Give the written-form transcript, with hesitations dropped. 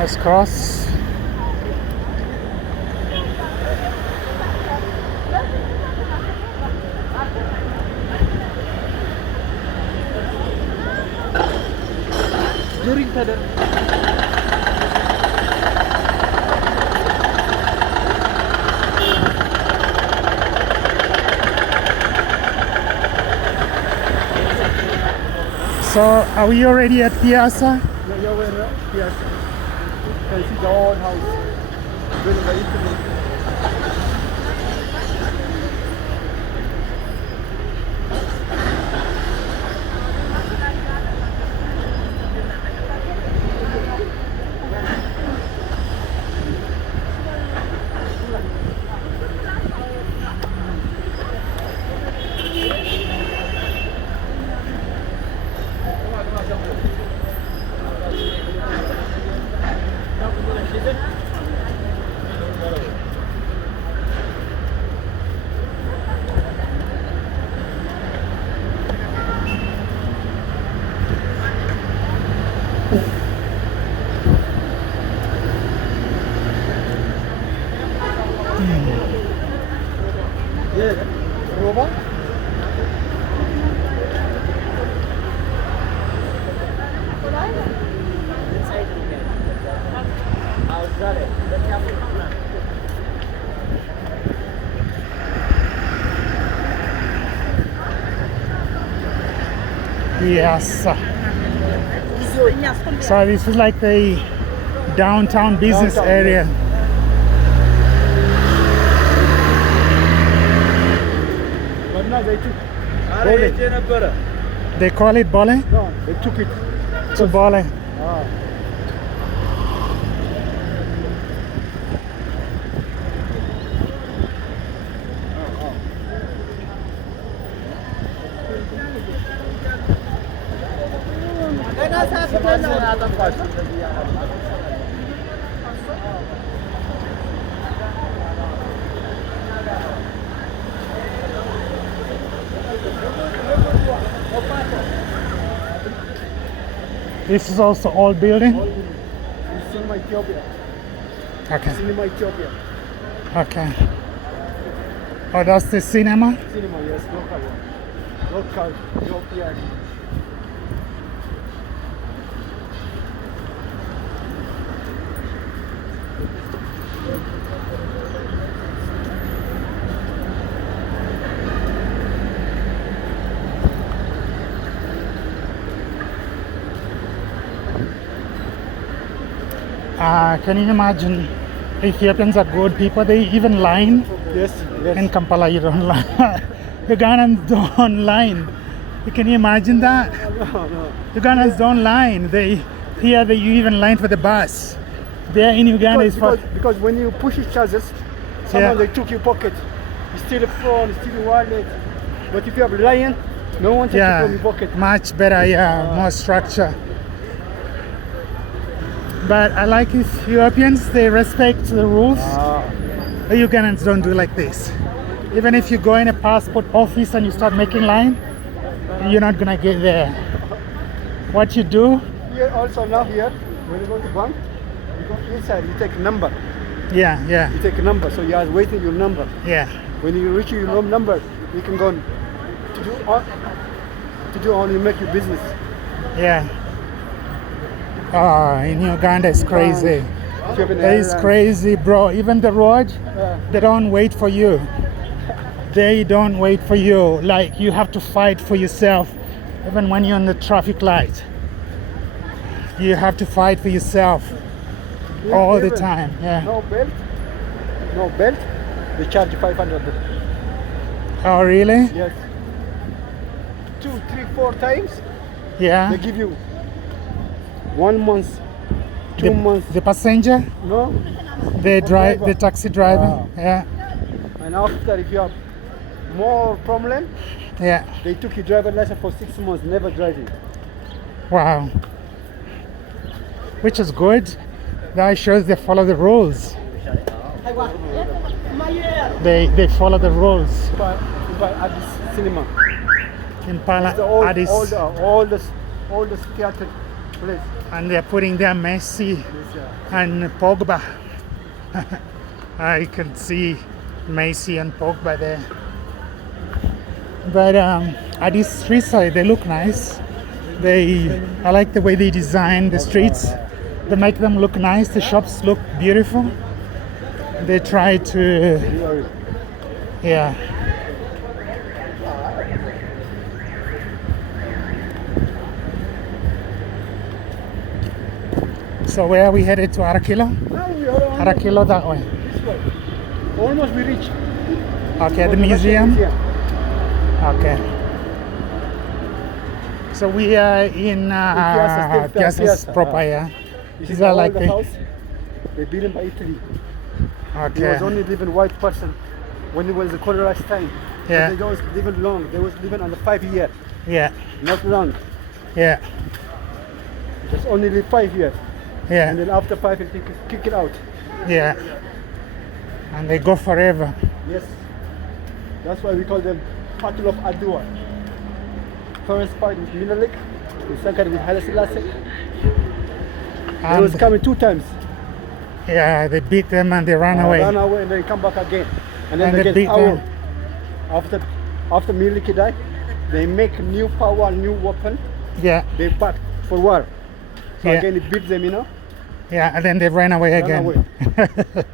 Let's cross. So, are we already at Piazza? Yeah, we're at Piazza. You can see the old house built by Italy. Yeah, robot. Yes. So this is like the downtown business Downtown, area. But now they took They call it bole? No, they took it. To bole. Ah. This is also old building. It's Cinema Ethiopia. Okay. Cinema Ethiopia. Okay. Oh, that's the cinema? Cinema, yes, local one. Local Ethiopian. Can you imagine? Ethiopians are good people. They even line. Yes, yes. In Kampala, you don't line. Ugandans don't line. Can you imagine that? No. Ugandans don't line. Here you even line for the bus. There in Uganda is for because when you push each other, someone they took your pocket. You steal a phone, steal your wallet. But if you have a lion, no one takes it from your pocket. much better. More structure. But I like Ethiopians. They respect the rules. The Ugandans don't do like this. Even if you go in a passport office and you start making line, you're not gonna get there. What you do? Here also now here, when you go to bank, you go inside, you take a number. Yeah. You take a number, so you are waiting your number. Yeah. When you reach your number, you can go to do only make your business. Yeah. Oh, in Uganda it's crazy. Ethiopian It's Airlines. crazy, bro. Even the road, they don't wait for you. They don't wait for you. Like, you have to fight for yourself. Even when you're on the traffic light, you have to fight for yourself all the Even time. Yeah. No belt. They charge 500. Oh, really? Yes. 2, 3, 4 times. Yeah. They give you 1 month, 2 months. The passenger, No. the driver. taxi driver. Yeah. And after, if you have more problem, Yeah. they took your driver license for 6 months, never driving. Wow. Which is good. That shows they follow the rules. They follow the rules. By Addis cinema. In Pala, The old, Addis. oldest theater place. And they're putting there Messi Yes, yeah. and Pogba. I can see Messi and Pogba there. But at this street side, they look nice. I like the way they design the streets. They make them look nice. The shops look beautiful. They try to, yeah. So where are we headed to Arat Kilo? Now we are on Arat Kilo that way. this way. Almost we reach. Okay, the museum. Okay. So we are in Piazza proper, yeah. This Is is that all like the the- house. They built it by Italy. There Okay. was only living white person when it was the colonized time. Yeah. But they was living long. They was living under 5 years, Yeah. not long. Yeah. Just only live 5 years. Yeah. And then after 5 years, they kick it out. Yeah. And they go forever. Yes. That's why we call them Battle of Adwa. First fight with Minelik, the second with Haile Selassie. They was And coming 2 times. yeah, they beat them and they run away. Run away and then come back again. And then And they they get beat power. them. After Minelik died, they make new power, new weapon. Yeah. They back for war. So Yeah. again, it beats them, Yeah, and then they ran away Run again. away.